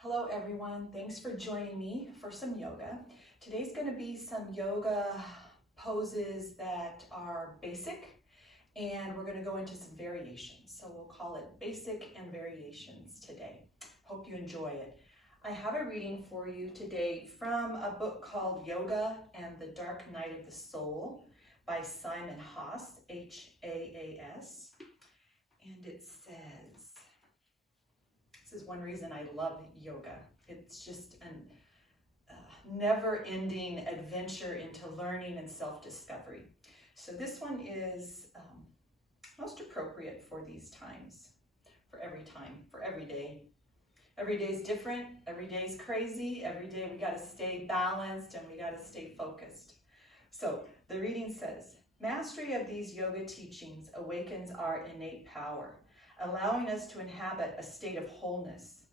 Hello everyone, thanks for joining me for some yoga. Today's going to be some yoga poses that are basic, and we're going to go into some variations. So we'll call it basic and variations today. Hope you enjoy it. I have a reading for you today from a book called Yoga and the Dark Night of the Soul by Simon Haas, H-A-A-S, and it says, this is one reason I love yoga. It's just a never-ending adventure into learning and self-discovery. So this one is most appropriate for these times, for every time, for every day. Every day is different, every day is crazy, every day we got to stay balanced and we got to stay focused. So the reading says, mastery of these yoga teachings awakens our innate power, allowing us to inhabit a state of wholeness,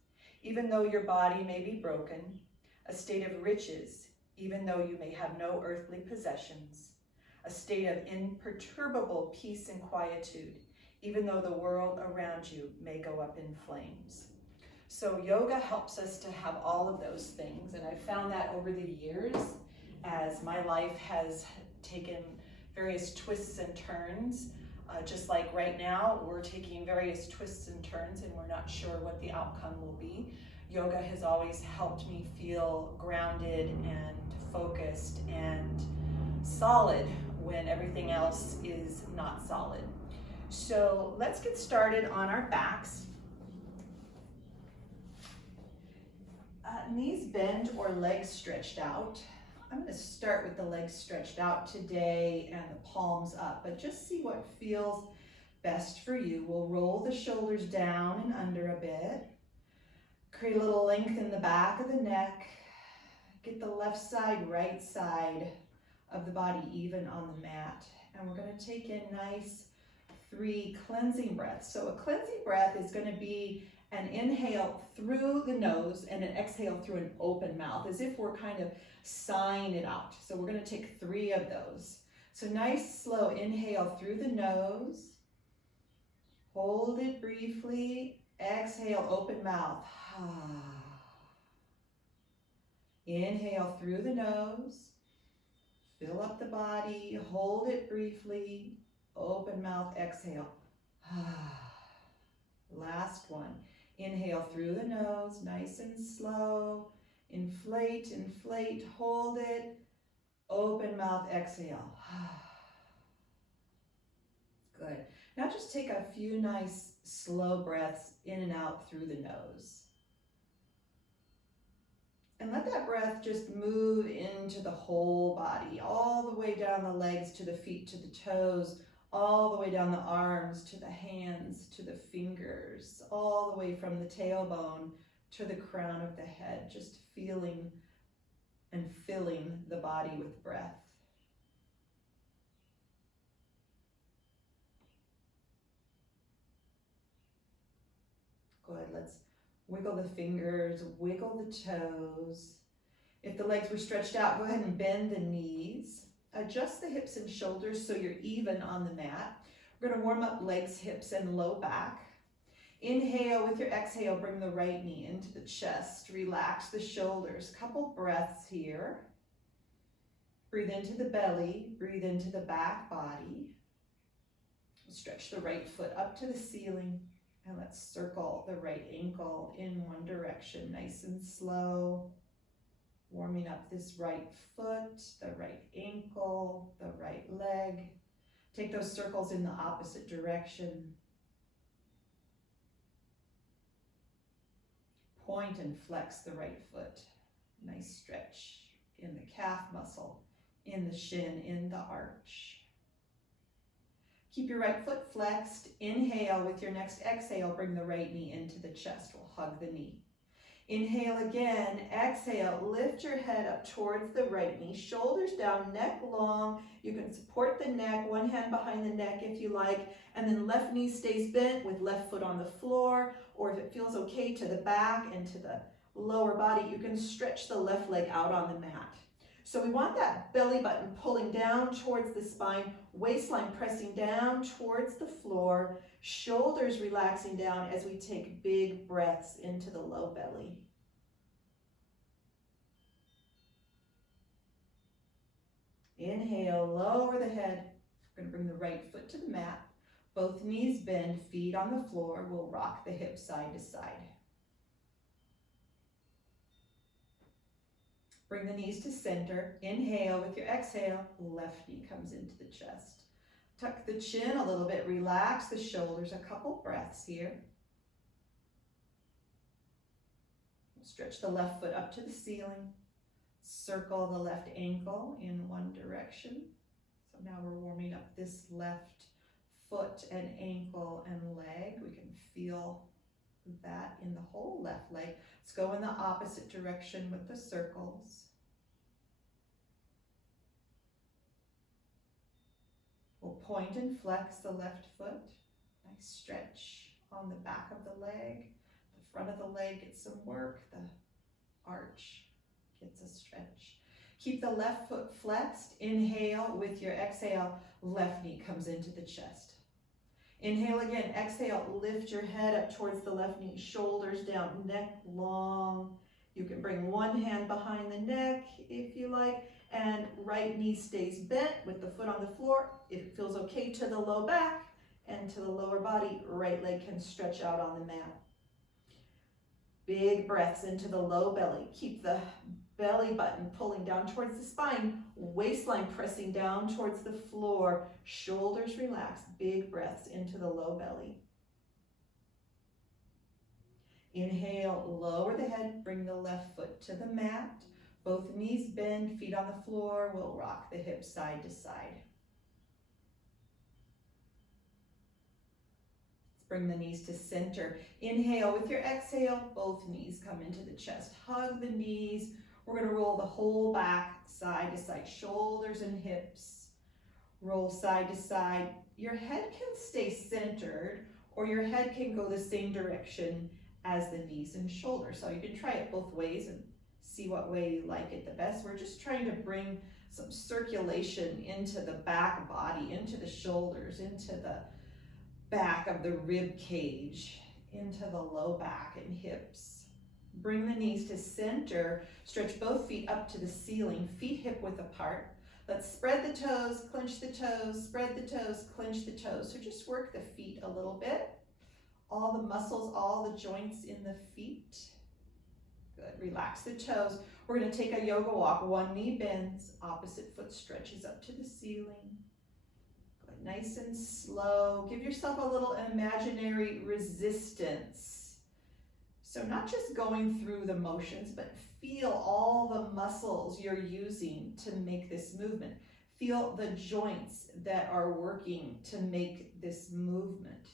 even though your body may be broken, a state of riches, even though you may have no earthly possessions, a state of imperturbable peace and quietude, even though the world around you may go up in flames. So yoga helps us to have all of those things, and I've found that over the years as my life has taken various twists and turns. Just like right now, we're taking various twists and turns and we're not sure what the outcome will be. Yoga has always helped me feel grounded and focused and solid when everything else is not solid. So let's get started on our backs. Knees bent or legs stretched out. I'm going to start with the legs stretched out today and the palms up, but just see what feels best for you. We'll roll the shoulders down and under a bit. Create a little length in the back of the neck. Get the left side, right side of the body even on the mat. And we're going to take in nice 3 cleansing breaths. So a cleansing breath is going to be an inhale through the nose and an exhale through an open mouth, as if we're kind of sighing it out. So we're going to take 3 of those. So nice slow inhale through the nose. Hold it briefly. Exhale, open mouth. Inhale through the nose. Fill up the body. Hold it briefly. Open mouth, exhale. Last one. Inhale through the nose, nice and slow. Inflate, inflate, hold it. Open mouth, exhale. Good. Now just take a few nice slow breaths in and out through the nose. And let that breath just move into the whole body, all the way down the legs to the feet, to the toes, all the way down the arms, to the hands, to the fingers, all the way from the tailbone to the crown of the head, just feeling and filling the body with breath. Good, let's wiggle the fingers, wiggle the toes. If the legs were stretched out, go ahead and bend the knees. Adjust the hips and shoulders so you're even on the mat. We're going to warm up legs, hips, and low back. Inhale with your exhale, bring the right knee into the chest. Relax the shoulders. Couple breaths here. Breathe into the belly, breathe into the back body. Stretch the right foot up to the ceiling, and let's circle the right ankle in one direction, nice and slow. Warming up this right foot, the right ankle, the right leg. Take those circles in the opposite direction. Point and flex the right foot. Nice stretch in the calf muscle, in the shin, in the arch. Keep your right foot flexed. Inhale with your next exhale, bring the right knee into the chest. We'll hug the knee. Inhale again, exhale, lift your head up towards the right knee, shoulders down, neck long. You can support the neck, one hand behind the neck if you like, and then left knee stays bent with left foot on the floor, or if it feels okay to the back and to the lower body, you can stretch the left leg out on the mat. So we want that belly button pulling down towards the spine, waistline pressing down towards the floor, shoulders relaxing down as we take big breaths into the low belly. Inhale, lower the head. We're going to bring the right foot to the mat. Both knees bend, feet on the floor. We'll rock the hips side to side. Bring the knees to center. Inhale with your exhale. Left knee comes into the chest. Tuck the chin a little bit. Relax the shoulders. A couple breaths here. Stretch the left foot up to the ceiling. Circle the left ankle in one direction. So now we're warming up this left foot and ankle and leg. We can feel that in the whole left leg. Let's go in the opposite direction with the circles. We'll point and flex the left foot. Nice stretch on the back of the leg. The front of the leg gets some work. The arch gets a stretch. Keep the left foot flexed. Inhale with your exhale. Left knee comes into the chest. Inhale again, exhale, lift your head up towards the left knee, shoulders down, neck long. You can bring one hand behind the neck if you like, and right knee stays bent with the foot on the floor. If it feels okay to the low back and to the lower body, right leg can stretch out on the mat. Big breaths into the low belly. Keep the belly button pulling down towards the spine, waistline pressing down towards the floor, shoulders relaxed, big breaths into the low belly. Inhale, lower the head, bring the left foot to the mat, both knees bend, feet on the floor, we'll rock the hips side to side. Bring the knees to center. Inhale with your exhale, both knees come into the chest, hug the knees. We're going to roll the whole back side to side, shoulders and hips. Roll side to side. Your head can stay centered, or your head can go the same direction as the knees and shoulders. So you can try it both ways and see what way you like it the best. We're just trying to bring some circulation into the back body, into the shoulders, into the back of the rib cage, into the low back and hips. Bring the knees to center, stretch both feet up to the ceiling, feet hip width apart. Let's spread the toes, clench the toes, spread the toes, clench the toes. So just work the feet a little bit. All the muscles, all the joints in the feet. Good, relax the toes. We're gonna take a yoga walk. One knee bends, opposite foot stretches up to the ceiling. Good, nice and slow. Give yourself a little imaginary resistance. So not just going through the motions, but feel all the muscles you're using to make this movement. Feel the joints that are working to make this movement.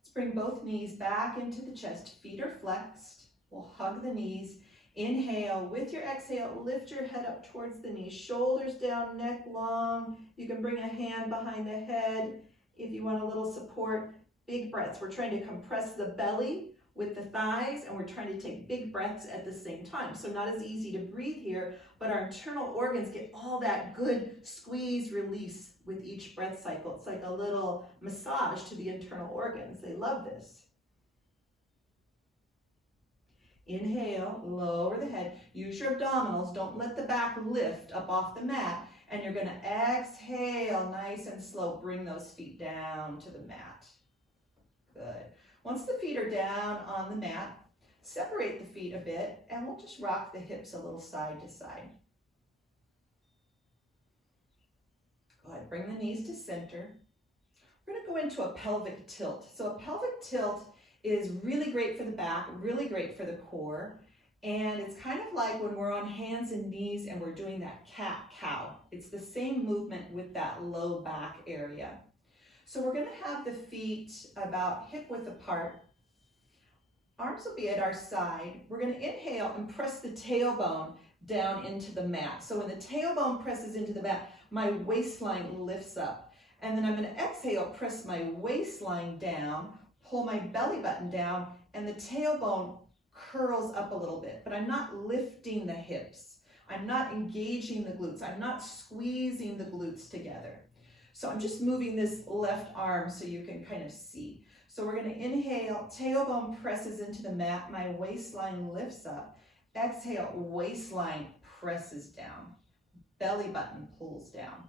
Let's bring both knees back into the chest. Feet are flexed. We'll hug the knees. Inhale, with your exhale, lift your head up towards the knees. Shoulders down, neck long. You can bring a hand behind the head if you want a little support. Big breaths. We're trying to compress the belly with the thighs, and we're trying to take big breaths at the same time. So not as easy to breathe here, but our internal organs get all that good squeeze release with each breath cycle. It's like a little massage to the internal organs. They love this. Inhale, lower the head. Use your abdominals. Don't let the back lift up off the mat. And you're going to exhale nice and slow. Bring those feet down to the mat. Good. Once the feet are down on the mat, separate the feet a bit, and we'll just rock the hips a little side to side. Good. Bring the knees to center. We're going to go into a pelvic tilt. So a pelvic tilt is really great for the back, really great for the core. And it's kind of like when we're on hands and knees and we're doing that cat-cow. It's the same movement with that low back area. So we're going to have the feet about hip width apart. Arms will be at our side. We're going to inhale and press the tailbone down into the mat. So when the tailbone presses into the mat, my waistline lifts up. And then I'm going to exhale, press my waistline down, pull my belly button down, and the tailbone curls up a little bit, but I'm not lifting the hips. I'm not engaging the glutes. I'm not squeezing the glutes together. So I'm just moving this left arm so you can kind of see. So we're going to inhale, tailbone presses into the mat, my waistline lifts up. Exhale, waistline presses down. Belly button pulls down.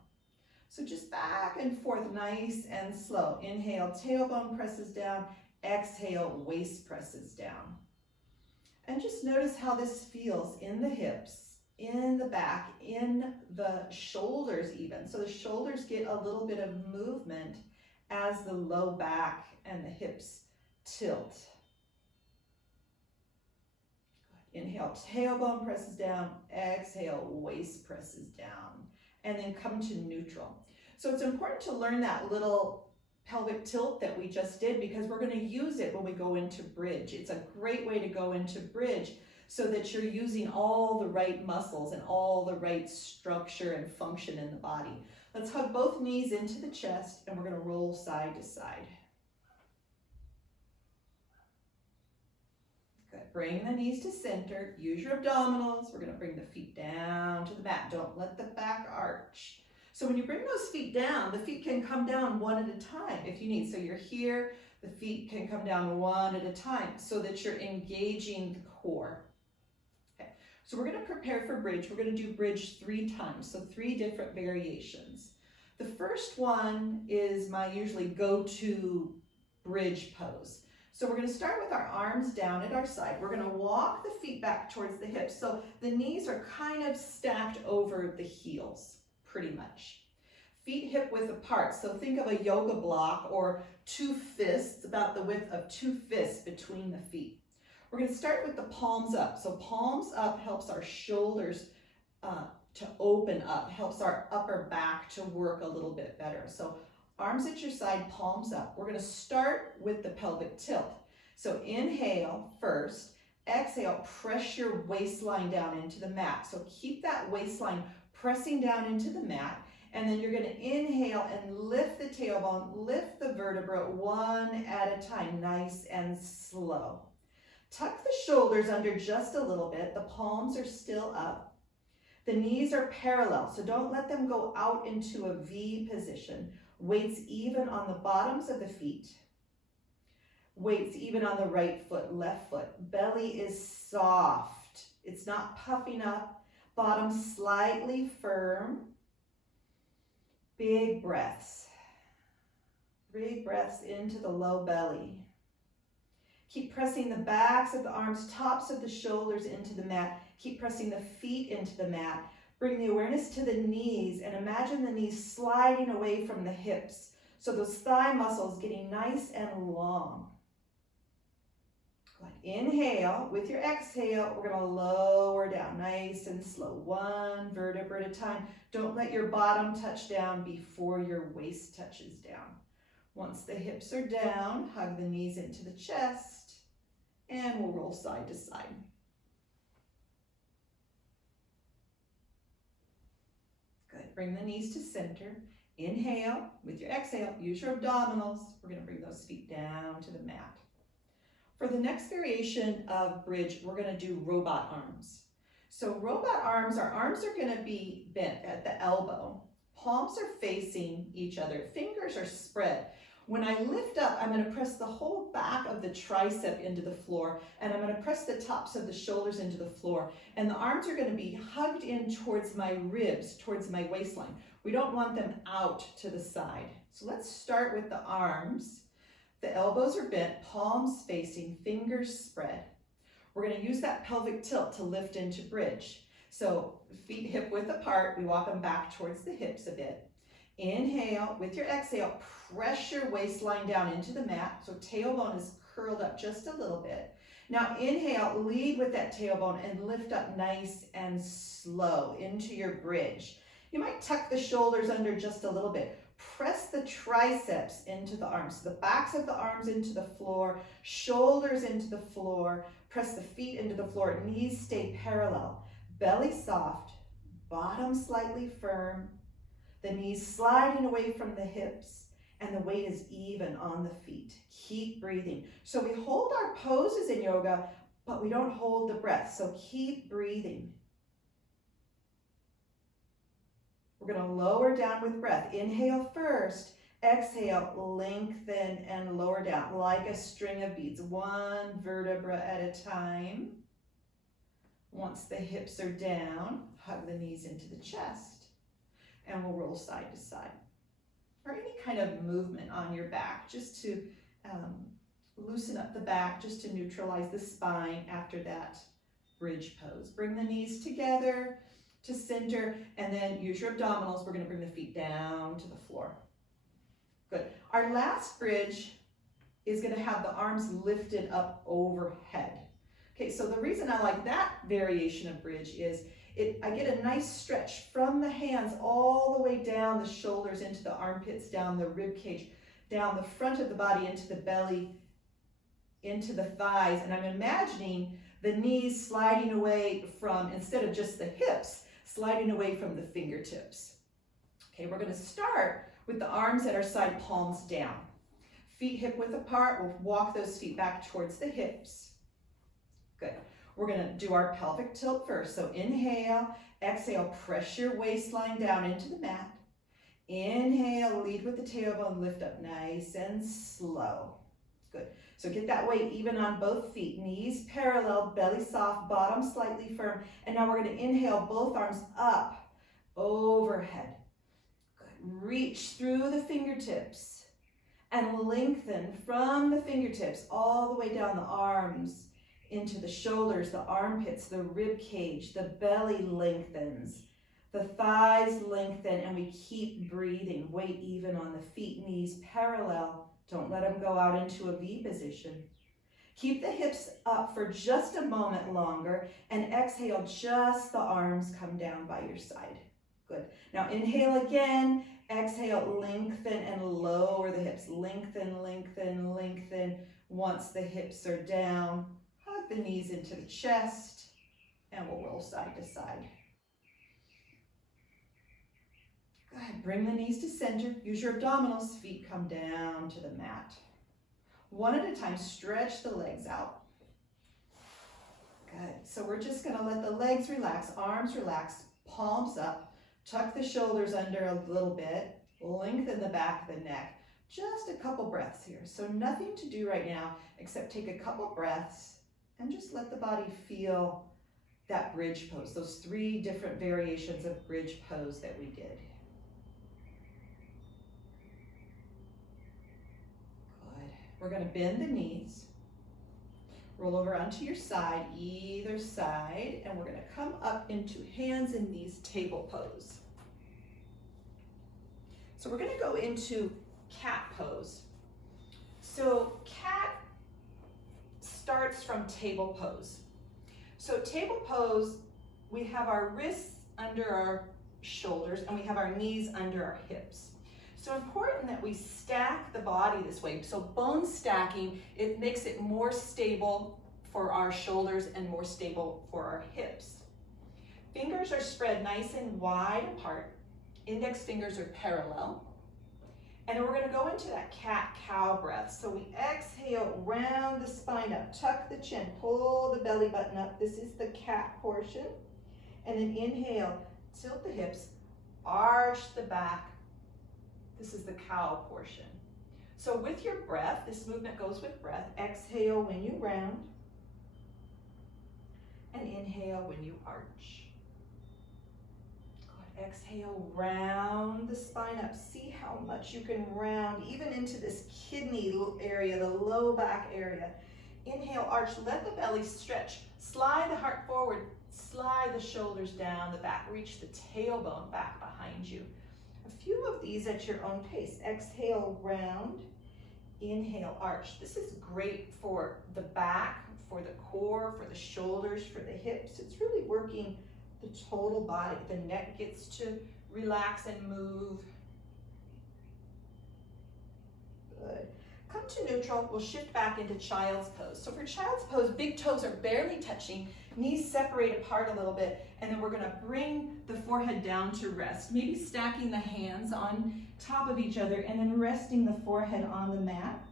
So just back and forth, nice and slow. Inhale, tailbone presses down. Exhale, waist presses down. And just notice how this feels in the hips, in the back, in the shoulders even. So the shoulders get a little bit of movement as the low back and the hips tilt. Inhale, tailbone presses down. Exhale, waist presses down. And then come to neutral. So it's important to learn that little pelvic tilt that we just did, because we're going to use it when we go into bridge. It's a great way to go into bridge so that you're using all the right muscles and all the right structure and function in the body. Let's hug both knees into the chest, and we're going to roll side to side. Good. Bring the knees to center. Use your abdominals. We're going to bring the feet down to the mat. Don't let the back arch. So when you bring those feet down, the feet can come down one at a time if you need. So you're here, the feet can come down one at a time so that you're engaging the core. Okay. So we're going to prepare for bridge. We're going to do bridge 3 times, so 3 different variations. The first one is my usually go-to bridge pose. So we're going to start with our arms down at our side. We're going to walk the feet back towards the hips. So the knees are kind of stacked over the heels. Pretty much. Feet hip width apart. So think of a yoga block or 2 fists, about the width of 2 fists between the feet. We're going to start with the palms up. So palms up helps our shoulders to open up, helps our upper back to work a little bit better. So arms at your side, palms up. We're going to start with the pelvic tilt. So inhale first. Exhale, press your waistline down into the mat. So keep that waistline pressing down into the mat, and then you're going to inhale and lift the tailbone, lift the vertebra one at a time, nice and slow. Tuck the shoulders under just a little bit. The palms are still up. The knees are parallel, so don't let them go out into a V position. Weights even on the bottoms of the feet. Weights even on the right foot, left foot. Belly is soft. It's not puffing up. Bottom slightly firm. Big breaths. Big breaths into the low belly. Keep pressing the backs of the arms, tops of the shoulders into the mat. Keep pressing the feet into the mat. Bring the awareness to the knees and imagine the knees sliding away from the hips. So those thigh muscles getting nice and long. Inhale. With your exhale, we're going to lower down nice and slow, 1 vertebra at a time. Don't let your bottom touch down before your waist touches down. Once the hips are down, hug the knees into the chest, and we'll roll side to side. Good. Bring the knees to center. Inhale. With your exhale, use your abdominals. We're going to bring those feet down to the mat. For the next variation of bridge, we're going to do robot arms. So robot arms, our arms are going to be bent at the elbow. Palms are facing each other. Fingers are spread. When I lift up, I'm going to press the whole back of the tricep into the floor, and I'm going to press the tops of the shoulders into the floor. And the arms are going to be hugged in towards my ribs, towards my waistline. We don't want them out to the side. So let's start with the arms. The elbows are bent, palms facing, fingers spread. We're going to use that pelvic tilt to lift into bridge. So feet hip width apart, we walk them back towards the hips a bit. Inhale. With your exhale, press your waistline down into the mat. So tailbone is curled up just a little bit. Now inhale, lead with that tailbone and lift up nice and slow into your bridge. You might tuck the shoulders under just a little bit. Press the triceps into the arms, the backs of the arms into the floor, shoulders into the floor, press the feet into the floor, knees stay parallel, belly soft, bottom slightly firm, the knees sliding away from the hips, and the weight is even on the feet. Keep breathing. So we hold our poses in yoga, but we don't hold the breath, so keep breathing. We're going to lower down with breath. Inhale first. Exhale, lengthen and lower down like a string of beads. 1 vertebra at a time. Once the hips are down, hug the knees into the chest, and we'll roll side to side. Or any kind of movement on your back, just to loosen up the back, just to neutralize the spine after that bridge pose. Bring the knees together to center, and then use your abdominals. We're going to bring the feet down to the floor. Good. Our last bridge is going to have the arms lifted up overhead. Okay, so the reason I like that variation of bridge is I get a nice stretch from the hands all the way down the shoulders, into the armpits, down the rib cage, down the front of the body, into the belly, into the thighs, and I'm imagining the knees sliding away from, instead of just the hips, sliding away from the fingertips. Okay, we're going to start with the arms at our side, palms down. Feet hip width apart. We'll walk those feet back towards the hips. Good. We're going to do our pelvic tilt first. So inhale, exhale, press your waistline down into the mat. Inhale, lead with the tailbone, lift up nice and slow. Good. So get that weight even on both feet. Knees parallel, belly soft, bottom slightly firm. And now we're going to inhale, both arms up, overhead. Good. Reach through the fingertips and lengthen from the fingertips all the way down the arms, into the shoulders, the armpits, the rib cage, the belly lengthens, the thighs lengthen, and we keep breathing. Weight even on the feet, knees parallel. Don't let them go out into a V position. Keep the hips up for just a moment longer, and exhale, just the arms come down by your side. Good. Now inhale again, exhale, lengthen and lower the hips. Lengthen, lengthen, lengthen. Once the hips are down, hug the knees into the chest, and we'll roll side to side. Go ahead, bring the knees to center. Use your abdominals, feet come down to the mat. One at a time, stretch the legs out. Good, so we're just gonna let the legs relax, arms relax, palms up, tuck the shoulders under a little bit, lengthen the back of the neck. Just a couple breaths here. So nothing to do right now except take a couple breaths and just let the body feel that bridge pose, those 3 different variations of bridge pose that we did. Good. We're going to bend the knees, roll over onto your side, either side, and we're going to come up into hands and knees table pose. So we're going to go into cat pose. So cat starts from table pose. So table pose, we have our wrists under our shoulders and we have our knees under our hips. So important that we stack the body this way. So bone stacking, it makes it more stable for our shoulders and more stable for our hips. Fingers are spread nice and wide apart. Index fingers are parallel. And we're going to go into that cat-cow breath. So we exhale, round the spine up, tuck the chin, pull the belly button up. This is the cat portion. And then inhale, tilt the hips, arch the back. This is the cow portion. So with your breath, this movement goes with breath. Exhale when you round, and inhale when you arch. Exhale, round the spine up. See how much you can round, even into this kidney area, the low back area. Inhale, arch, let the belly stretch. Slide the heart forward, slide the shoulders down the back. Reach the tailbone back behind you. A few of these at your own pace. Exhale, round. Inhale, arch. This is great for the back, for the core, for the shoulders, for the hips. It's really working the total body. The neck gets to relax and move. Good. Come to neutral. We'll shift back into child's pose. So for child's pose, big toes are barely touching, knees separate apart a little bit, and then we're going to bring the forehead down to rest. Maybe stacking the hands on top of each other and then resting the forehead on the mat.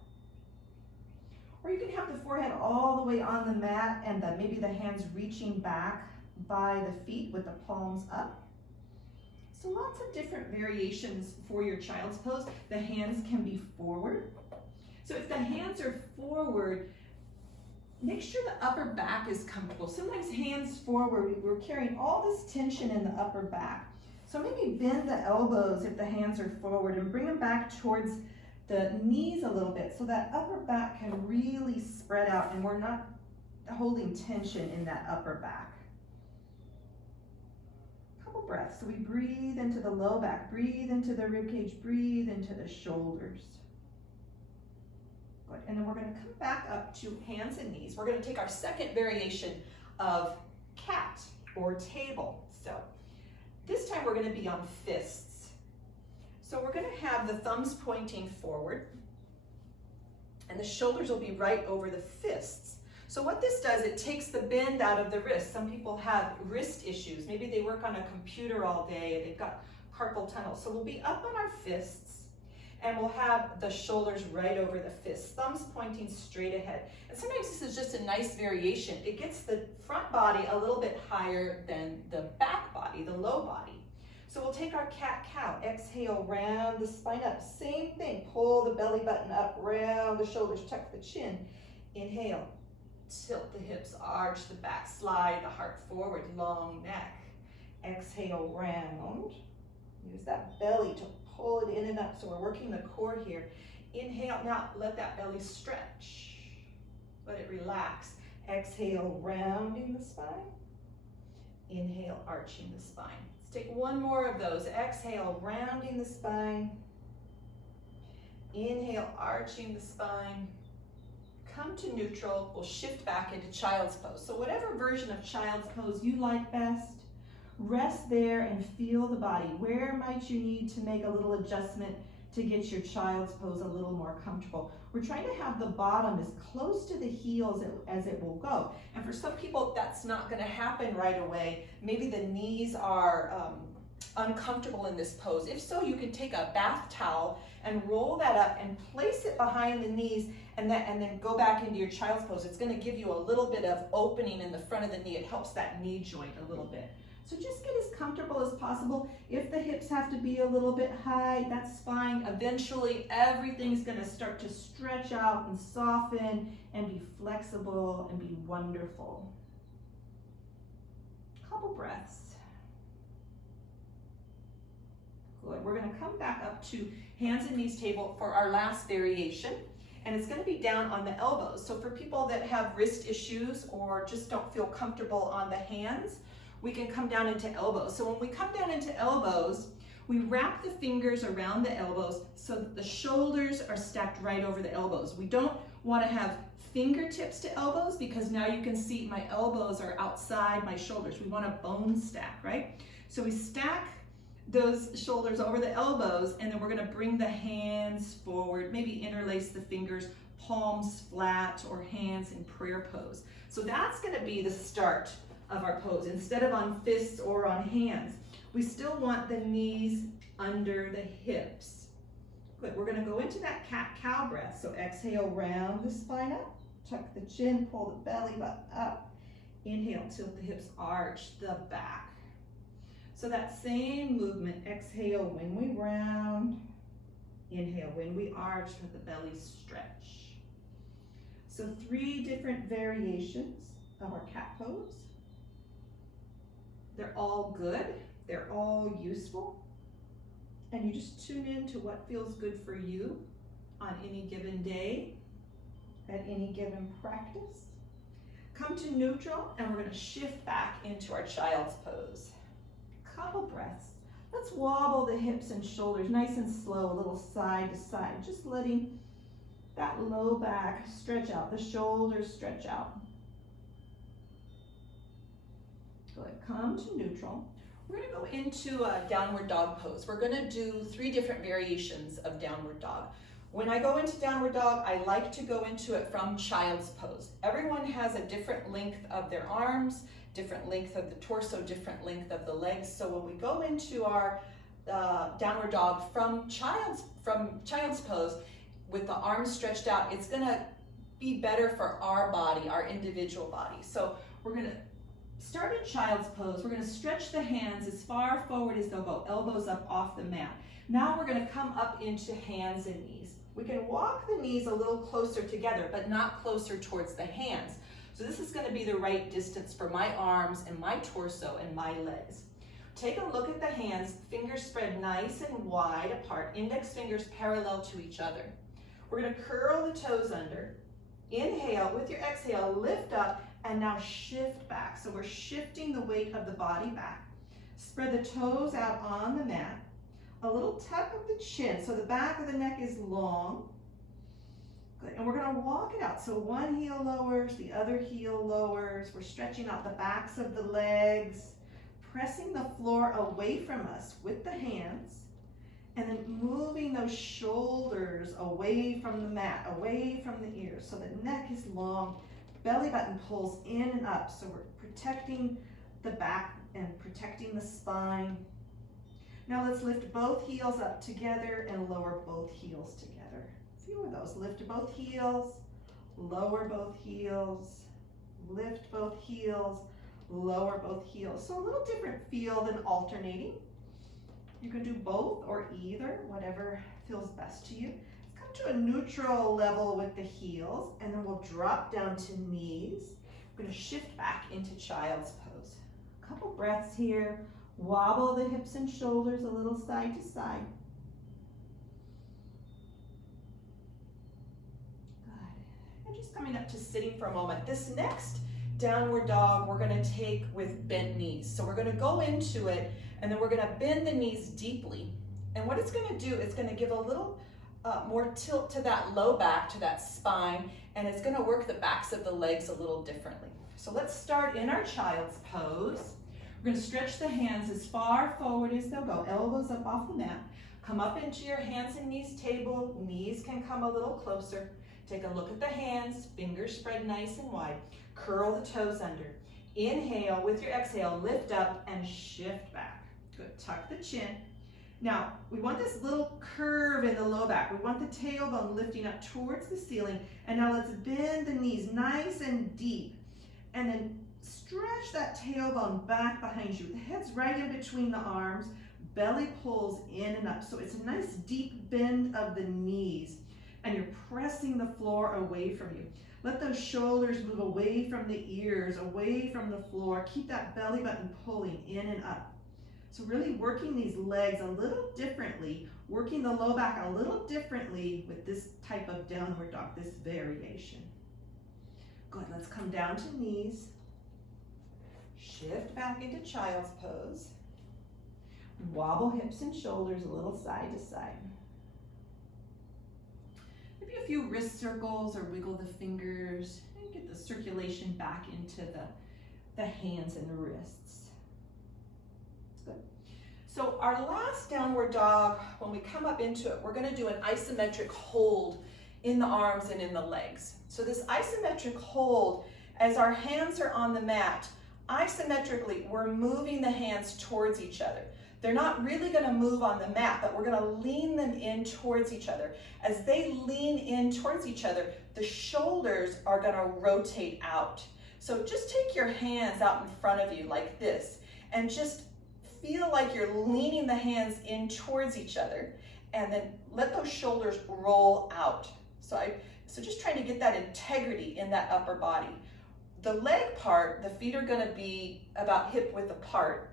Or you can have the forehead all the way on the mat and maybe the hands reaching back by the feet with the palms up. So lots of different variations for your child's pose. The hands can be forward. So if the hands are forward, make sure the upper back is comfortable. Sometimes hands forward, we're carrying all this tension in the upper back. So maybe bend the elbows if the hands are forward and bring them back towards the knees a little bit so that upper back can really spread out and we're not holding tension in that upper back. Couple breaths. So we breathe into the low back, breathe into the rib cage, breathe into the shoulders. Good. And then we're going to come back up to hands and knees. We're going to take our second variation of cat or table. So this time we're going to be on fists. So we're going to have the thumbs pointing forward and the shoulders will be right over the fists. So what this does, it takes the bend out of the wrist. Some people have wrist issues. Maybe they work on a computer all day and they've got carpal tunnel. So we'll be up on our fists and we'll have the shoulders right over the fists, thumbs pointing straight ahead. And sometimes this is just a nice variation. It gets the front body a little bit higher than the back body, the low body. So we'll take our cat-cow, exhale, round the spine up. Same thing, pull the belly button up, round the shoulders, tuck the chin. Inhale, tilt the hips, arch the back, slide the heart forward, long neck. Exhale, round. Use that belly to pull it in and up. So we're working the core here. Inhale, now let that belly stretch. Let it relax. Exhale, rounding the spine. Inhale, arching the spine. Let's take one more of those. Exhale, rounding the spine. Inhale, arching the spine. Come to neutral. We'll shift back into child's pose. So whatever version of child's pose you like best, rest there and feel the body. Where might you need to make a little adjustment to get your child's pose a little more comfortable? We're trying to have the bottom as close to the heels as it will go. And for some people, that's not going to happen right away. Maybe the knees are uncomfortable in this pose. If so, you can take a bath towel and roll that up and place it behind the knees and then go back into your child's pose. It's going to give you a little bit of opening in the front of the knee. It helps that knee joint a little bit. So just get as comfortable as possible. If the hips have to be a little bit high, that's fine. Eventually, everything's going to start to stretch out and soften and be flexible and be wonderful. Couple breaths. Good. We're going to come back up to hands and knees table for our last variation. And it's going to be down on the elbows. So for people that have wrist issues or just don't feel comfortable on the hands, we can come down into elbows. So when we come down into elbows, we wrap the fingers around the elbows so that the shoulders are stacked right over the elbows. We don't want to have fingertips to elbows because now you can see my elbows are outside my shoulders. We want a bone stack, right? So we stack those shoulders over the elbows and then we're going to bring the hands forward, maybe interlace the fingers, palms flat or hands in prayer pose. So that's going to be the start of our pose. Instead of on fists or on hands, we still want the knees under the hips. Good. We're going to go into that cat-cow breath. So exhale, round the spine up, tuck the chin, pull the belly button up. Inhale, tilt the hips, arch the back. So that same movement, exhale when we round, inhale when we arch, let the belly stretch. So 3 different variations of our cat pose. They're all good, they're all useful, and you just tune in to what feels good for you on any given day, at any given practice. Come to neutral, and we're going to shift back into our child's pose. Couple breaths. Let's wobble the hips and shoulders nice and slow, a little side to side, just letting that low back stretch out, the shoulders stretch out. Good. Come to neutral. We're going to go into a downward dog pose. We're going to do 3 different variations of downward dog. When I go into downward dog, I like to go into it from child's pose. Everyone has a different length of their arms, different length of the torso, different length of the legs. So when we go into our downward dog from child's pose with the arms stretched out, it's going to be better for our body, our individual body. So we're going to start in child's pose. We're going to stretch the hands as far forward as they'll go, elbows up off the mat. Now we're going to come up into hands and knees. We can walk the knees a little closer together, but not closer towards the hands. So this is going to be the right distance for my arms and my torso and my legs. Take a look at the hands, fingers spread nice and wide apart, index fingers parallel to each other. We're going to curl the toes under. Inhale, with your exhale, lift up and now shift back. So we're shifting the weight of the body back. Spread the toes out on the mat. A little tuck of the chin, so the back of the neck is long. Good, and we're going to walk it out. So one heel lowers, the other heel lowers. We're stretching out the backs of the legs, pressing the floor away from us with the hands, and then moving those shoulders away from the mat, away from the ears. So the neck is long, belly button pulls in and up. So we're protecting the back and protecting the spine. Now let's lift both heels up together and lower both heels together. A few of those. Lift both heels, lower both heels, lift both heels, lower both heels. So a little different feel than alternating. You can do both or either, whatever feels best to you. Let's come to a neutral level with the heels, and then we'll drop down to knees. We're going to shift back into child's pose. A couple breaths here. Wobble the hips and shoulders a little side to side. Good. And just coming up to sitting for a moment. This next downward dog we're going to take with bent knees. So we're going to go into it, and then we're going to bend the knees deeply. And what it's going to do, it's going to give a little more tilt to that low back, to that spine, and it's going to work the backs of the legs a little differently. So let's start in our child's pose. We're going to stretch the hands as far forward as they'll go, elbows up off the mat. Come up into your hands and knees table. Knees can come a little closer. Take a look at the hands, fingers spread nice and wide. Curl the toes under. Inhale, with your exhale, lift up and shift back. Good, tuck the chin. Now, we want this little curve in the low back. We want the tailbone lifting up towards the ceiling. And now let's bend the knees nice and deep. And then stretch that tailbone back behind you. The head's right in between the arms. Belly pulls in and up. So it's a nice deep bend of the knees. And you're pressing the floor away from you. Let those shoulders move away from the ears, away from the floor. Keep that belly button pulling in and up. So really working these legs a little differently, working the low back a little differently with this type of downward dog, this variation. Good, let's come down to knees. Shift back into child's pose. Wobble hips and shoulders a little side to side. Maybe a few wrist circles or wiggle the fingers and get the circulation back into the hands and the wrists. Good. So our last downward dog, when we come up into it, we're going to do an isometric hold in the arms and in the legs. So this isometric hold, as our hands are on the mat, isometrically, we're moving the hands towards each other. They're not really going to move on the mat, but we're going to lean them in towards each other. As they lean in towards each other, the shoulders are going to rotate out. So just take your hands out in front of you like this, and just feel like you're leaning the hands in towards each other, and then let those shoulders roll out. So just trying to get that integrity in that upper body. The leg part, the feet are going to be about hip width apart,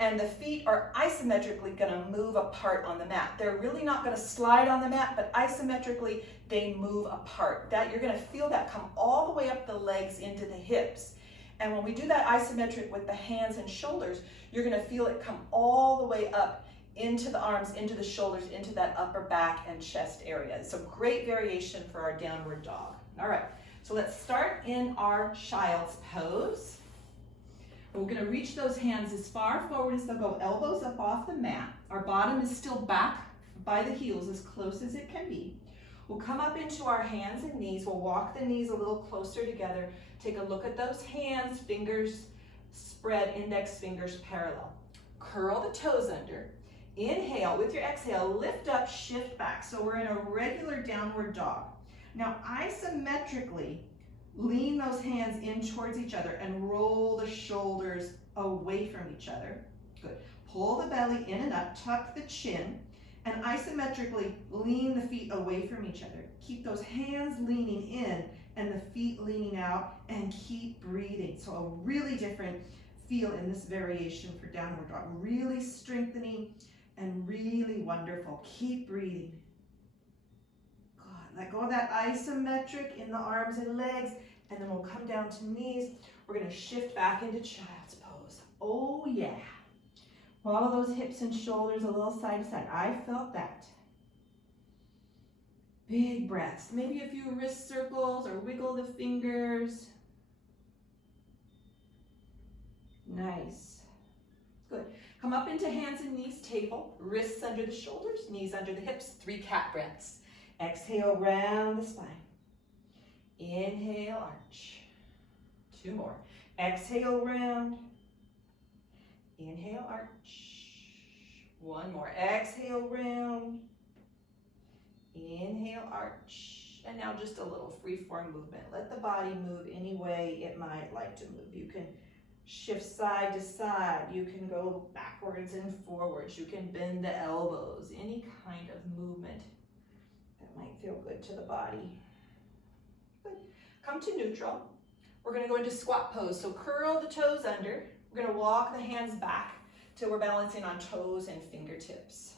and the feet are isometrically going to move apart on the mat. They're really not going to slide on the mat, but isometrically they move apart. That you're going to feel that come all the way up the legs into the hips. And when we do that isometric with the hands and shoulders, you're going to feel it come all the way up into the arms, into the shoulders, into that upper back and chest area. It's a great variation for our downward dog. All right, so let's start in our child's pose. We're going to reach those hands as far forward as they'll go, elbows up off the mat. Our bottom is still back by the heels as close as it can be. We'll come up into our hands and knees. We'll walk the knees a little closer together. Take a look at those hands, fingers spread, index fingers parallel. Curl the toes under. Inhale, with your exhale, lift up, shift back. So we're in a regular downward dog. Now isometrically, lean those hands in towards each other and roll the shoulders away from each other. Good. Pull the belly in and up, tuck the chin, and isometrically lean the feet away from each other. Keep those hands leaning in. and the feet leaning out, and keep breathing. So a really different feel in this variation for downward dog. Really strengthening and really wonderful. Keep breathing. Good. Let go of that isometric in the arms and legs, and then we'll come down to knees. We're going to shift back into child's pose. Oh yeah. Follow those hips and shoulders a little side to side. I felt that. Big breaths. Maybe a few wrist circles or wiggle the fingers. Nice. Good. Come up into hands and knees, table. Wrists under the shoulders, knees under the hips. 3 cat breaths. Exhale, round the spine. Inhale, arch. 2 more. Exhale, round. Inhale, arch. 1 more. Exhale, round. Inhale, arch. And now just a little free-form movement. Let the body move any way it might like to move. You can shift side to side. You can go backwards and forwards. You can bend the elbows. Any kind of movement that might feel good to the body. Good. Come to neutral. We're going to go into squat pose. So curl the toes under. We're going to walk the hands back till we're balancing on toes and fingertips.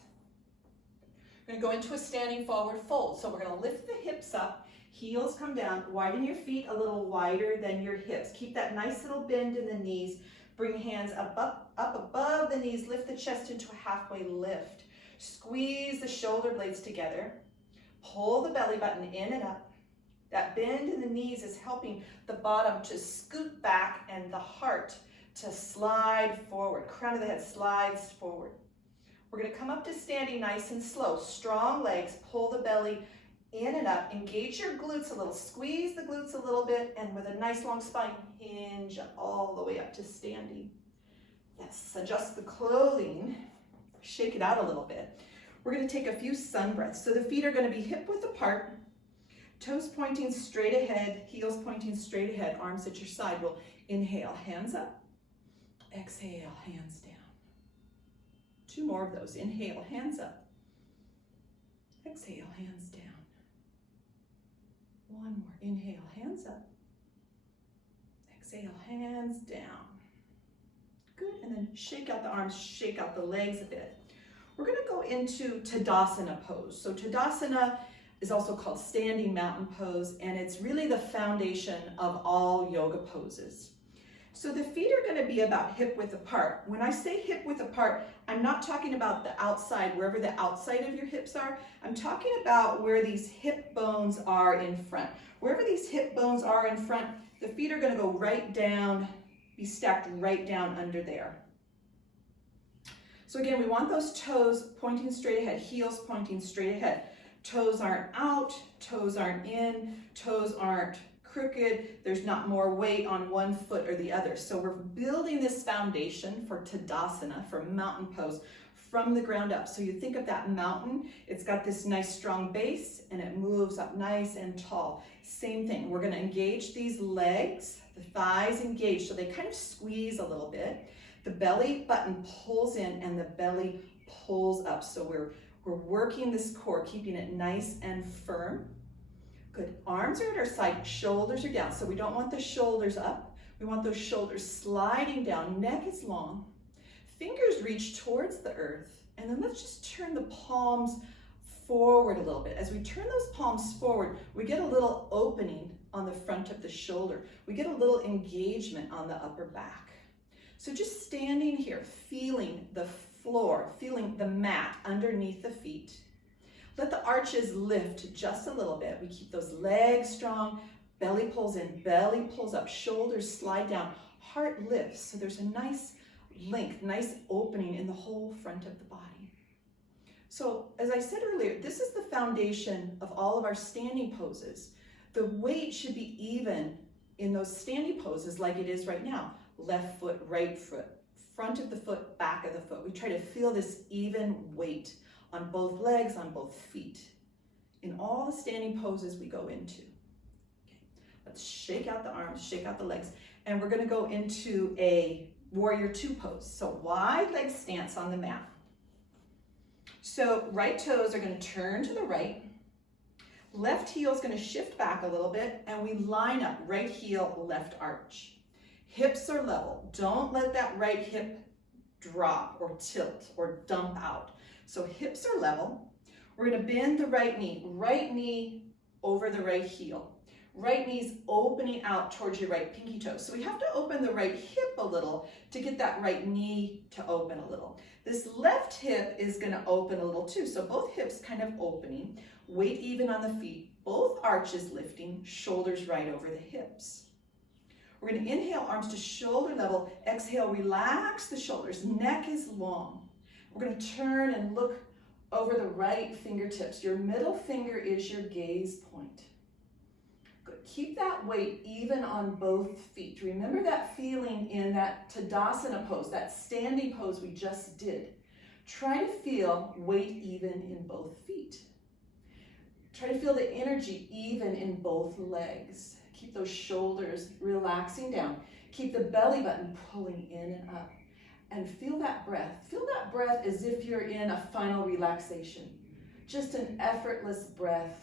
We're going to go into a standing forward fold. So we're going to lift the hips up, heels come down, widen your feet a little wider than your hips. Keep that nice little bend in the knees. Bring hands up above the knees, lift the chest into a halfway lift. Squeeze the shoulder blades together. Pull the belly button in and up. That bend in the knees is helping the bottom to scoot back and the heart to slide forward. Crown of the head slides forward. We're going to come up to standing nice and slow. Strong legs, pull the belly in and up. Engage your glutes a little. Squeeze the glutes a little bit, and with a nice long spine, hinge all the way up to standing. Yes, adjust the clothing. Shake it out a little bit. We're going to take a few sun breaths. So the feet are going to be hip width apart, toes pointing straight ahead, heels pointing straight ahead, arms at your side. We'll inhale, hands up. Exhale, hands down. 2 more of those. Inhale, hands up. Exhale, hands down. 1 more. Inhale, hands up. Exhale, hands down. Good. And then shake out the arms, shake out the legs a bit. We're going to go into Tadasana Pose. So Tadasana is also called standing mountain pose, and it's really the foundation of all yoga poses. So the feet are going to be about hip width apart. When I say hip width apart, I'm not talking about the outside, wherever the outside of your hips are. I'm talking about where these hip bones are in front. Wherever these hip bones are in front, the feet are going to go right down, be stacked right down under there. So again, we want those toes pointing straight ahead, heels pointing straight ahead. Toes aren't out, toes aren't in, toes aren't crooked. There's not more weight on one foot or the other. So we're building this foundation for Tadasana, for mountain pose, from the ground up. So you think of that mountain, it's got this nice strong base and it moves up nice and tall. Same thing, we're going to engage these legs, the thighs engage, so they kind of squeeze a little bit. The belly button pulls in and the belly pulls up. So we're working this core, keeping it nice and firm. Good. Arms are at our side, shoulders are down. So we don't want the shoulders up. We want those shoulders sliding down. Neck is long. Fingers reach towards the earth. And then let's just turn the palms forward a little bit. As we turn those palms forward, we get a little opening on the front of the shoulder. We get a little engagement on the upper back. So just standing here, feeling the floor, feeling the mat underneath the feet. Let the arches lift just a little bit. We keep those legs strong. Belly pulls in, belly pulls up, shoulders slide down, heart lifts. So there's a nice length, nice opening in the whole front of the body. So as I said earlier, this is the foundation of all of our standing poses. The weight should be even in those standing poses like it is right now. Left foot, right foot, front of the foot, back of the foot. We try to feel this even weight on both legs, on both feet, in all the standing poses we go into. Okay. Let's shake out the arms, shake out the legs, and we're going to go into a warrior 2 pose. So wide leg stance on the mat. So right toes are going to turn to the right, Left heel is going to shift back a little bit, and we line up right heel, left arch. Hips are level. Don't let that right hip drop or tilt or dump out. So hips are level. We're going to bend the right knee over the right heel. Right knee's opening out towards your right pinky toe. So we have to open the right hip a little to get that right knee to open a little. This left hip is going to open a little too. So both hips kind of opening. Weight even on the feet. Both arches lifting. Shoulders right over the hips. We're going to inhale, arms to shoulder level. Exhale, relax the shoulders. Neck is long. We're going to turn and look over the right fingertips. Your middle finger is your gaze point. Good. Keep that weight even on both feet. Remember that feeling in that Tadasana pose, that standing pose we just did. Try to feel weight even in both feet. Try to feel the energy even in both legs. Keep those shoulders relaxing down. Keep the belly button pulling in and up. And feel that breath. Feel that breath as if you're in a final relaxation. Just an effortless breath.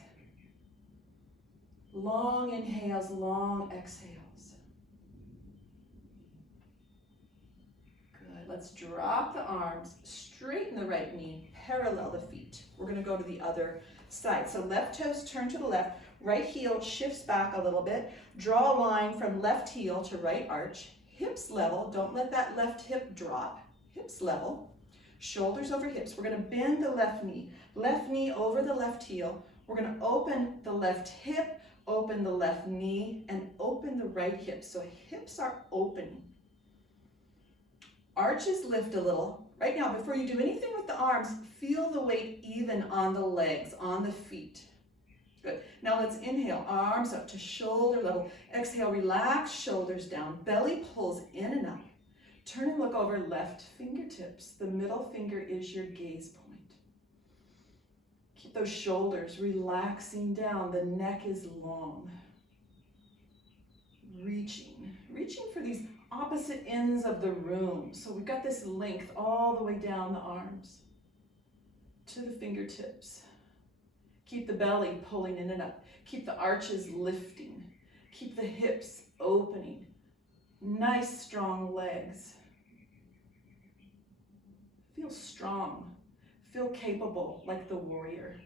Long inhales, long exhales. Good. Let's drop the arms, straighten the right knee, parallel the feet. We're going to go to the other side. So left toes turn to the left, right heel shifts back a little bit. Draw a line from left heel to right arch. Hips level, don't let that left hip drop. Hips level, shoulders over hips. We're going to bend the left knee over the left heel. We're going to open the left hip, open the left knee, and open the right hip. So hips are opening. Arches lift a little. Right now, before you do anything with the arms, feel the weight even on the legs, on the feet. Good. Now let's inhale, arms up to shoulder level. Exhale, relax, shoulders down. Belly pulls in and up. Turn and look over left fingertips. The middle finger is your gaze point. Keep those shoulders relaxing down. The neck is long. Reaching for these opposite ends of the room. So we've got this length all the way down the arms to the fingertips. Keep the belly pulling in and up. Keep the arches lifting. Keep the hips opening. Nice strong legs. Feel strong. Feel capable like the warrior.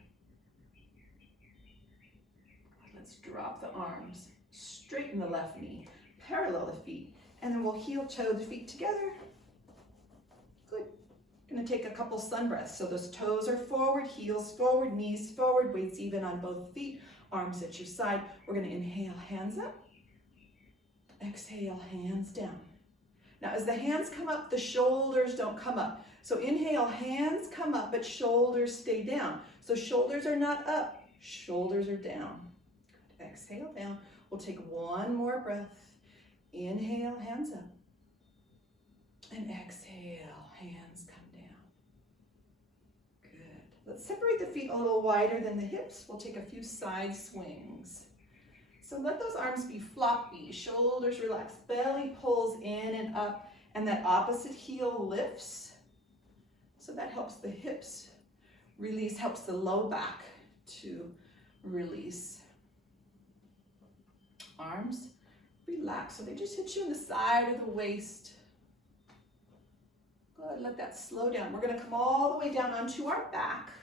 Let's drop the arms. Straighten the left knee. Parallel the feet. And then we'll heel toe the feet together. Good. Going to take a couple sun breaths. So those toes are forward, heels forward, knees forward, weights even on both feet, arms at your side. We're going to inhale, hands up. Exhale, hands down. Now as the hands come up, the shoulders don't come up. So inhale, hands come up, but shoulders stay down. So shoulders are not up, shoulders are down. Good. Exhale down. We'll take one more breath. Inhale, hands up. And exhale, hands come down. Good. Let's separate the feet a little wider than the hips. We'll take a few side swings. So let those arms be floppy, shoulders relax, belly pulls in and up, and that opposite heel lifts. So that helps the hips release, helps the low back to release. Arms relax, so they just hit you in the side of the waist. Good, let that slow down. We're gonna come all the way down onto our back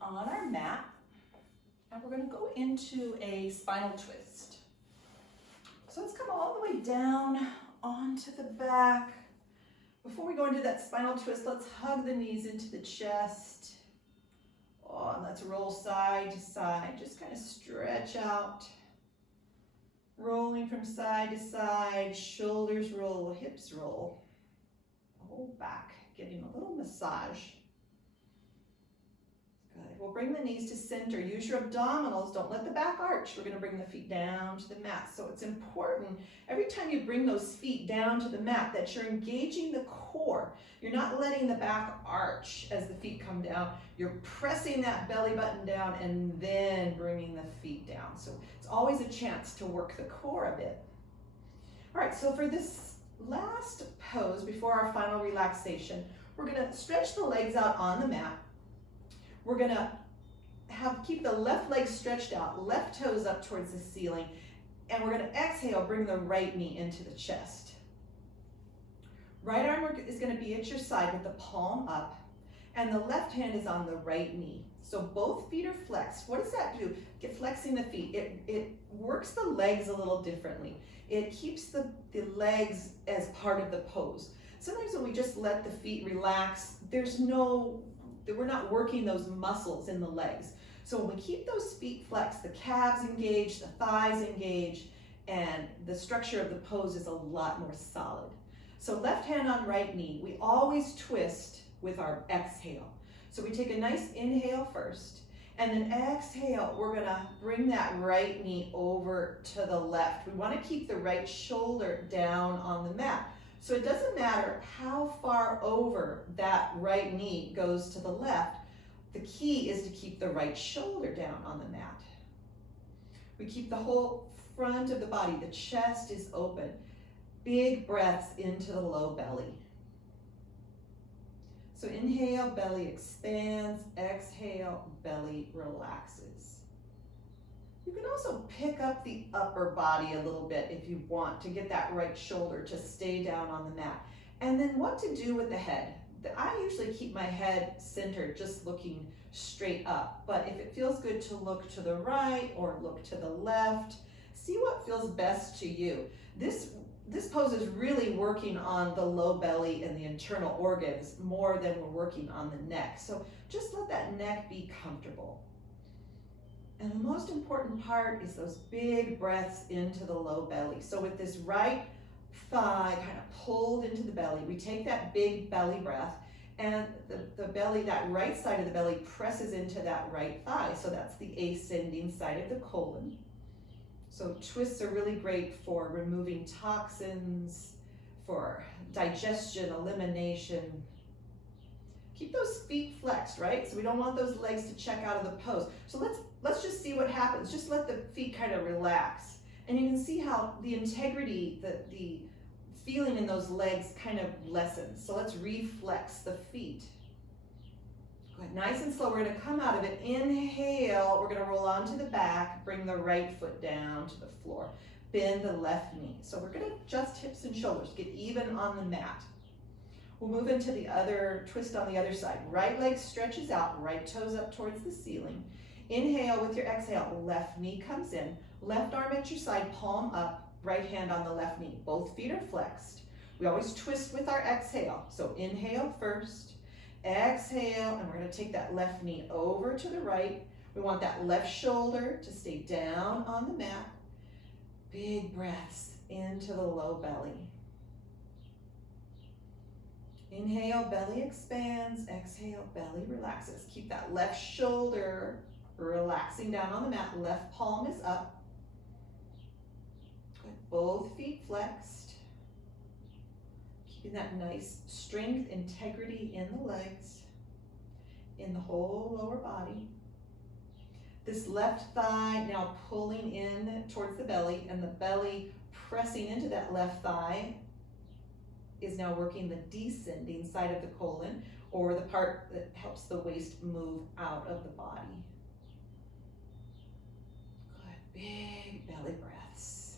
on our mat. And we're going to go into a spinal twist. So let's come all the way down onto the back. Before we go into that spinal twist, let's hug the knees into the chest. Oh, and let's roll side to side. Just kind of stretch out. Rolling from side to side, shoulders roll, hips roll. Whole back, getting a little massage. Good. We'll bring the knees to center. Use your abdominals. Don't let the back arch. We're going to bring the feet down to the mat. So it's important every time you bring those feet down to the mat that you're engaging the core. You're not letting the back arch as the feet come down. You're pressing that belly button down and then bringing the feet down. So it's always a chance to work the core a bit. All right, so for this last pose before our final relaxation, we're going to stretch the legs out on the mat. We're going to keep the left leg stretched out, left toes up towards the ceiling, and we're gonna exhale, bring the right knee into the chest. Right arm is gonna be at your side with the palm up, and the left hand is on the right knee. So both feet are flexed. What does that do? Flexing the feet, it works the legs a little differently. It keeps the legs as part of the pose. Sometimes when we just let the feet relax, we're not working those muscles in the legs. So when we keep those feet flexed, the calves engaged, the thighs engaged, and the structure of the pose is a lot more solid. So left hand on right knee, we always twist with our exhale. So we take a nice inhale first, and then exhale, we're gonna bring that right knee over to the left. We wanna keep the right shoulder down on the mat. So it doesn't matter how far over that right knee goes to the left, the key is to keep the right shoulder down on the mat. We keep the whole front of the body, the chest is open. Big breaths into the low belly. So inhale, belly expands, exhale, belly relaxes. You can also pick up the upper body a little bit if you want to get that right shoulder to stay down on the mat. And then what to do with the head. I usually keep my head centered, just looking straight up. But if it feels good to look to the right or look to the left, see what feels best to you. This pose is really working on the low belly and the internal organs more than we're working on the neck. So just let that neck be comfortable. And the most important part is those big breaths into the low belly. So with this right thigh kind of pulled into the belly, we take that big belly breath, and the belly, that right side of the belly presses into that right thigh. So that's the ascending side of the colon. So twists are really great for removing toxins, for digestion, elimination. Keep those feet flexed, right? So we don't want those legs to check out of the pose. So let's just see what happens. Just let the feet kind of relax. And you can see how the integrity, the feeling in those legs kind of lessens. So let's reflex the feet. Good, nice and slow. We're gonna come out of it. Inhale, we're gonna roll onto the back, bring the right foot down to the floor. Bend the left knee. So we're gonna adjust hips and shoulders, get even on the mat. We'll move into the other twist on the other side. Right leg stretches out, right toes up towards the ceiling. Inhale with your exhale, left knee comes in, left arm at your side, palm up, right hand on the left knee. Both feet are flexed. We always twist with our exhale. So inhale first, exhale, and we're gonna take that left knee over to the right. We want that left shoulder to stay down on the mat. Big breaths into the low belly. Inhale, belly expands. Exhale, belly relaxes. Keep that left shoulder relaxing down on the mat. Left palm is up. Good. Both feet flexed. Keeping that nice strength, integrity in the legs, in the whole lower body. This left thigh now pulling in towards the belly, and the belly pressing into that left thigh is now working the descending side of the colon, or the part that helps the waist move out of the body. Good, big belly breaths.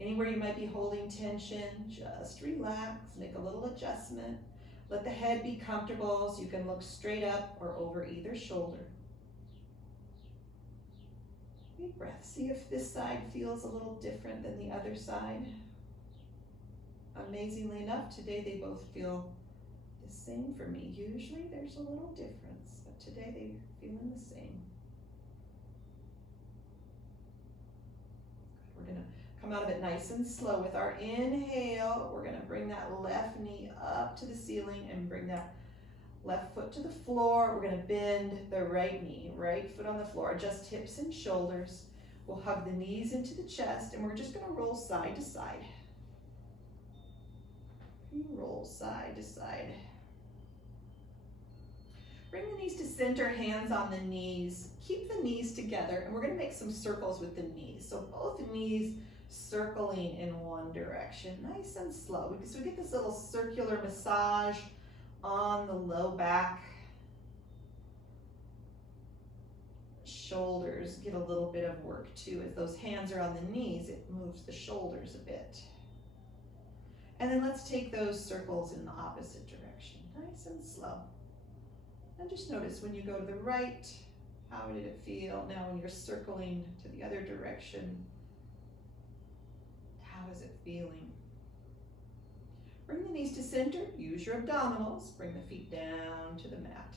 Anywhere you might be holding tension, just relax, make a little adjustment. Let the head be comfortable so you can look straight up or over either shoulder. Big breath. See if this side feels a little different than the other side. Amazingly enough, today they both feel the same for me. Usually there's a little difference, but today they're feeling the same. We're gonna come out of it nice and slow. With our inhale, we're gonna bring that left knee up to the ceiling and bring that left foot to the floor. We're gonna bend the right knee, right foot on the floor. Adjust hips and shoulders. We'll hug the knees into the chest, and we're just gonna roll side to side. Roll side to side. Bring the knees to center, hands on the knees. Keep the knees together, and we're gonna make some circles with the knees. So both knees circling in one direction, nice and slow. So we get this little circular massage on the low back. shoulders get a little bit of work too. As those hands are on the knees, it moves the shoulders a bit. And then let's take those circles in the opposite direction, nice and slow. And just notice when you go to the right, how did it feel? Now when you're circling to the other direction, how is it feeling? Bring the knees to center, use your abdominals, bring the feet down to the mat.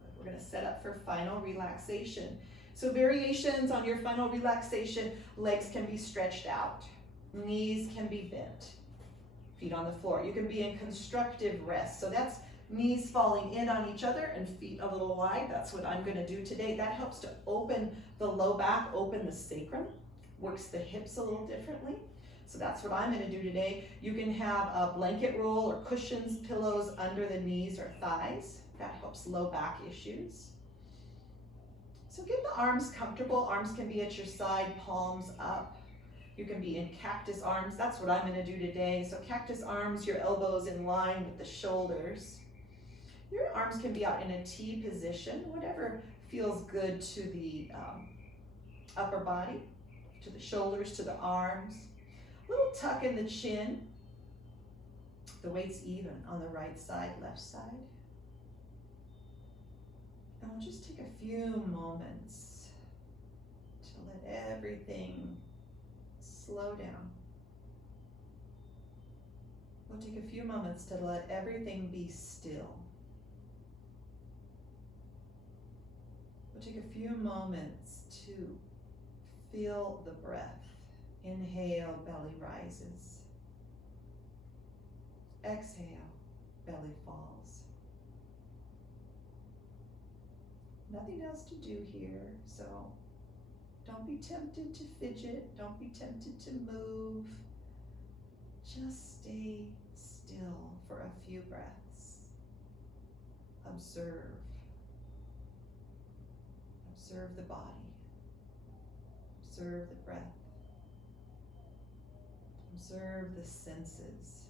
Good. We're gonna set up for final relaxation. So variations on your final relaxation, legs can be stretched out, knees can be bent, feet on the floor. You can be in constructive rest. So that's knees falling in on each other and feet a little wide. That's what I'm gonna do today. That helps to open the low back, open the sacrum, works the hips a little differently. So that's what I'm gonna do today. You can have a blanket roll or cushions, pillows under the knees or thighs. That helps low back issues. So get the arms comfortable. Arms can be at your side, palms up. You can be in cactus arms. That's what I'm gonna do today. So cactus arms, your elbows in line with the shoulders. Your arms can be out in a T position, whatever feels good to the upper body, to the shoulders, to the arms. A little tuck in the chin. The weight's even on the right side, left side. And we'll just take a few moments to let everything slow down. We'll take a few moments to let everything be still. We'll take a few moments to feel the breath. Inhale, belly rises. Exhale, belly falls. Nothing else to do here, so don't be tempted to fidget, don't be tempted to move. Just stay still for a few breaths. Observe. Observe the body. Observe the breath. Observe the senses.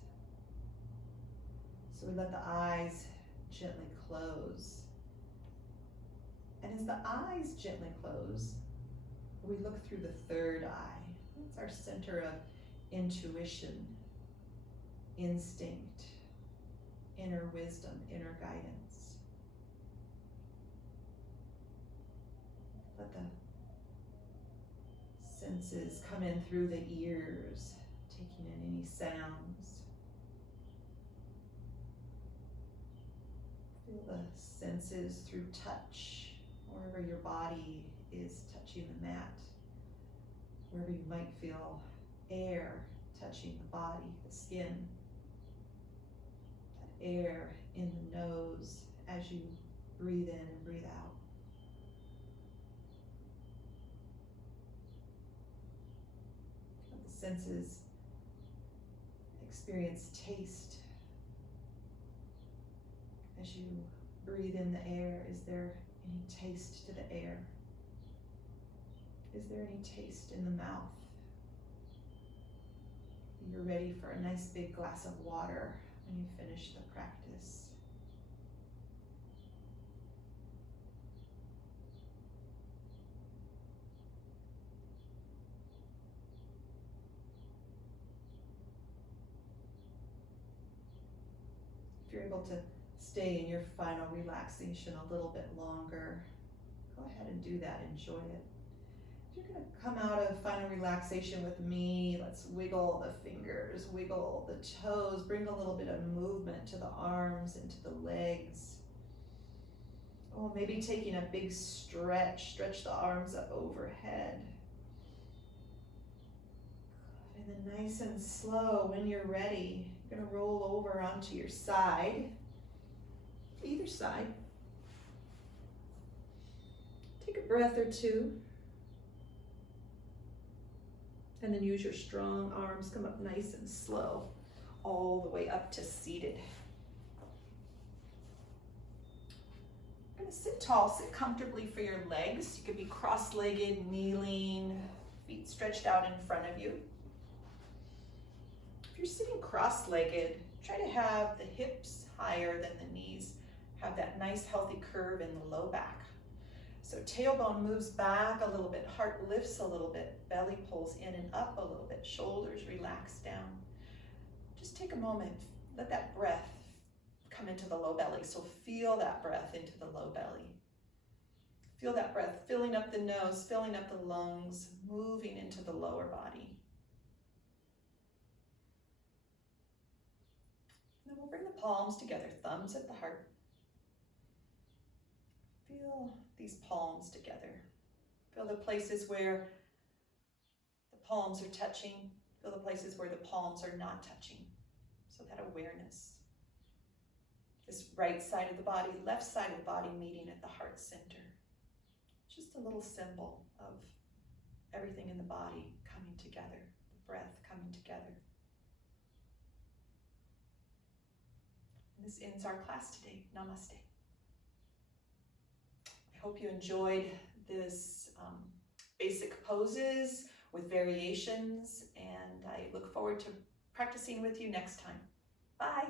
So we let the eyes gently close. And as the eyes gently close, we look through the third eye. That's our center of intuition, instinct, inner wisdom, inner guidance. Let the senses come in through the ears, taking in any sounds. Feel the senses through touch, wherever your body is touching the mat, wherever you might feel air touching the body, the skin, that air in the nose as you breathe in and breathe out. Let the senses experience taste. As you breathe in the air, is there any taste to the air? Is there any taste in the mouth? You're ready for a nice big glass of water when you finish the practice. If you're able to stay in your final relaxation a little bit longer, go ahead and do that, enjoy it. If you're gonna come out of final relaxation with me, let's wiggle the fingers, wiggle the toes, bring a little bit of movement to the arms and to the legs. Oh, maybe taking a big stretch the arms up overhead. And then nice and slow, when you're ready, you're gonna roll over onto your side, either side. Take a breath or two. And then use your strong arms, come up nice and slow, all the way up to seated. You're gonna sit tall, sit comfortably for your legs. You could be cross-legged, kneeling, feet stretched out in front of you. If you're sitting cross-legged, try to have the hips higher than the knees. Have that nice healthy curve in the low back. So tailbone moves back a little bit, heart lifts a little bit, belly pulls in and up a little bit, shoulders relax down. Just take a moment, let that breath come into the low belly. So feel that breath into the low belly. Feel that breath filling up the nose, filling up the lungs, moving into the lower body. And then we'll bring the palms together, thumbs at the heart. Feel these palms together. Feel the places where the palms are touching. Feel the places where the palms are not touching. So that awareness. This right side of the body, left side of the body meeting at the heart center. Just a little symbol of everything in the body coming together, the breath coming together. And this ends our class today. Namaste. I hope you enjoyed this basic poses with variations, and I look forward to practicing with you next time. Bye.